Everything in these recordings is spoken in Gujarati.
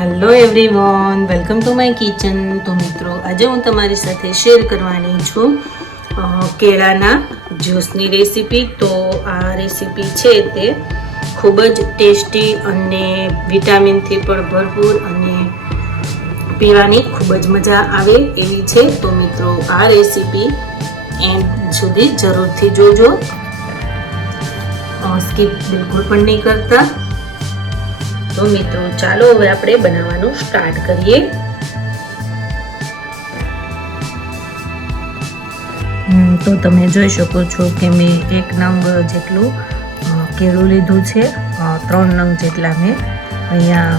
Hello everyone welcome to my kitchen તો મિત્રો, આજે હું તમારી સાથે શેર કરવાની છું કેળાના જ્યુસની રેસીપી તો આ રેસીપી છે તે ખૂબ જ ટેસ્ટી અને વિટામિનથી પણ ભરપૂર અને પીવાની ખૂબ જ મજા આવે એવી છે. તો મિત્રો, આ રેસીપી એન્ડ સુધી જરૂરથી જોજો. સ્કીપ બિલકુલ પણ નહીં કરતા. તો મિત્રો, ચાલો હવે આપણે બનાવવાનું સ્ટાર્ટ કરીએ. તો તમે જોઈ શકો છો કે મેં એક નંગ જેટલું કેળું લીધું છે. ત્રણ નંગ જેટલા મેં અહીંયા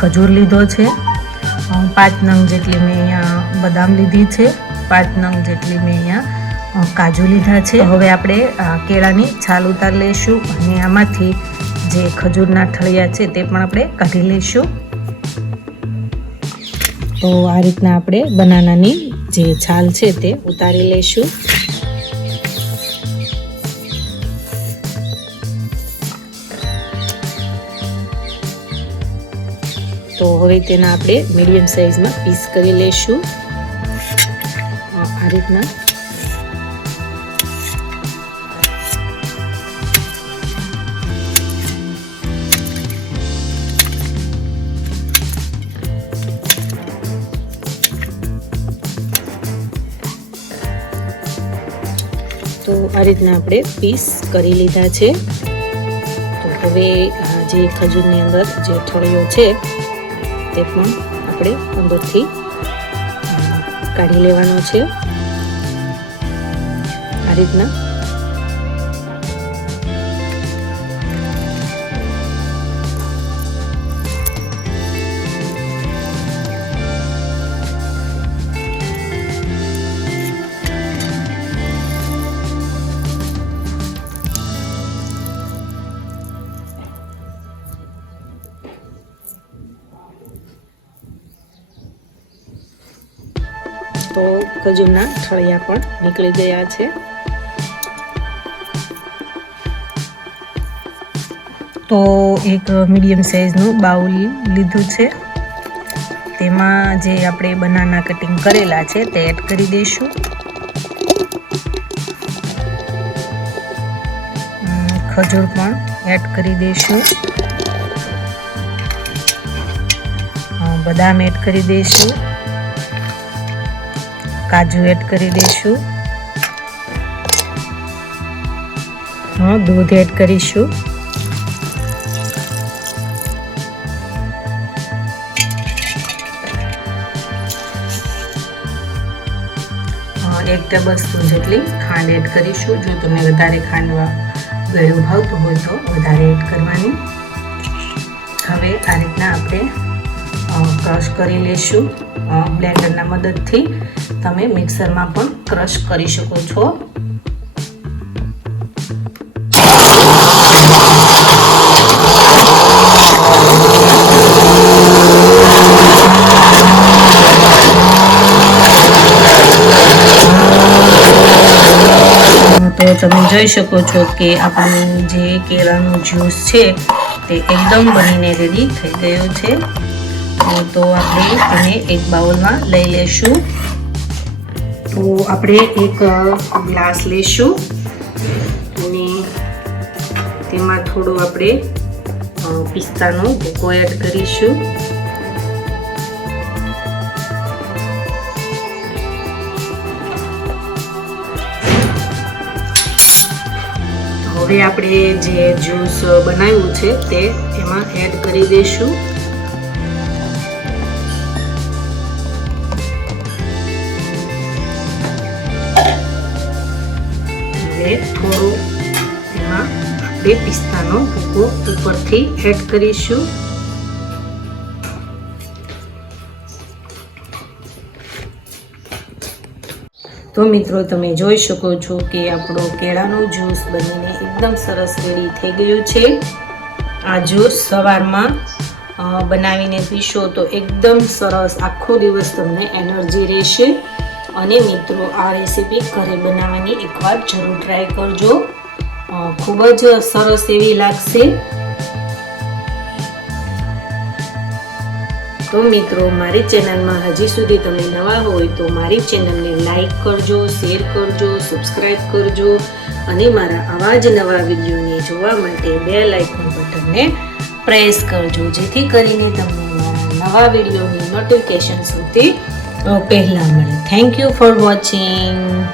ખજૂર લીધો છે. પાંચ નંગ જેટલી મેં અહીંયા બદામ લીધી છે. પાંચ નંગ જેટલી મેં અહીંયા કાજુ લીધા છે. હવે આપણે કેળાની છાલ ઉતાર લઈશું અને આમાંથી જે ખજૂરના ઠળિયા છે તે પણ આપણે કાઢી લઈશું. તો આ રીતના આપણે બનાનાની જે છાલ છે તે ઉતારી લઈશું. તો હવે તેના આપણે મીડિયમ સાઈઝમાં પીસ કરી લઈશું. આ રીતના તો આ રીતના આપણે પીસ કરી લીધા છે. તો હવે જે ખજૂરની અંદર જે ઠળિયો છે, તે પણ આપણે અંદરથી કાઢી લેવાનો છે. આ રીતના તો ખજૂરના ઠળિયા પણ નીકળી ગયા છે. તો એક મીડિયમ સાઇઝનું બાઉલ લીધું છે. તેમાં જે આપણે બનાના કટિંગ કરેલા છે તે એડ કરી દઈશું. ખજૂર પણ એડ કરી દઈશું. બદામ એડ કરી દઈશું. કાજુ એડ કરી દઈશું. હા, દૂધ એડ કરીશું. એક ટેબલ સ્પૂન જેટલી ખાંડ એડ કરીશું. જો તમને વધારે ખાંડ ગળ્યું ભાવતું હોય તો વધારે એડ કરવાની. હવે આ રીતના આપણે ક્રશ કરી લઈશું બ્લેન્ડરના મદદથી. તમે મિક્સરમાં પણ ક્રશ કરી શકો છો. તો તમે જોઈ શકો છો કે આપણું જે કેળાનું જ્યુસ છે તે એકદમ બનીને રેડી થઈ ગયો છે. તો આપણે એને એક બાઉલમાં લઈ લેશું. તો આપણે એક ગ્લાસ લેશું. અને તેમાં થોડો આપણે પિસ્તાનો ભૂકો એડ કરીશું. હવે આપણે જે જ્યુસ બનાવ્યું છે તે એમાં એડ કરી દઈશું. હવે થોડું એમાં આપણે પિસ્તાનો ભૂકો ઉપરથી એડ કરીશું. તો મિત્રો, તમે જોઈ શકો છો કે આપણો કેળાનો જ્યુસ બનીને એકદમ સરસ રેડી થઈ ગયો છે. આ જ્યુસ સવારમાં બનાવીને પીશો તો એકદમ સરસ આખો દિવસ તમને એનર્જી રહેશે. અને મિત્રો આ રેસીપી ઘરે બનાવવાની એકવાર જરૂર ટ્રાય કરજો. ખૂબ જ સરસ એવી લાગશે. તો મિત્રો મારી ચેનલમાં હજી સુધી તમે નવા હોય તો મારી ચેનલને લાઈક કરજો શેર કરજો સબસ્ક્રાઈબ કરજો અને મારા આવા જ નવા વિડીયોને જોવા માટે બે લાઇકન બટનને પ્રેસ કરજો. જેથી કરીને તમને મારા નવા વિડીયોની નોટિફિકેશન અ, પહેલાં મળે. Thank you for watching